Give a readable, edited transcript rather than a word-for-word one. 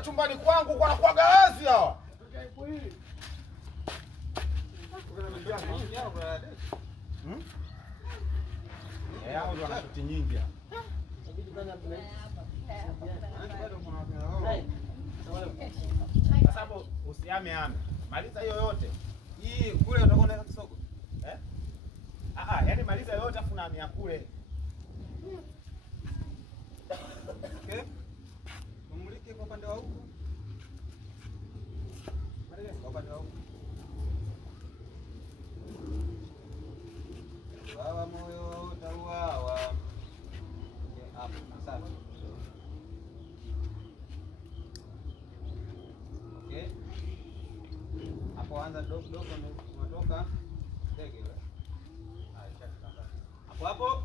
chumbani kwangu kwa nakuwa garazi hawa. Hao ndio wana suti nyingi hapa. Sasa hapo usiame ame. Maliza hiyo yote. Hii kule utakuwa unaweza kisoko. Yaani maliza yote afu na amia kule. Okay. Tumulike kwa upande wa huku. Maliza kwa upande wa huku. Baba moyo utauawa. Hapo sasa. Okay. Hapo anza dogo unatoka ndege ile. Hapo hapo.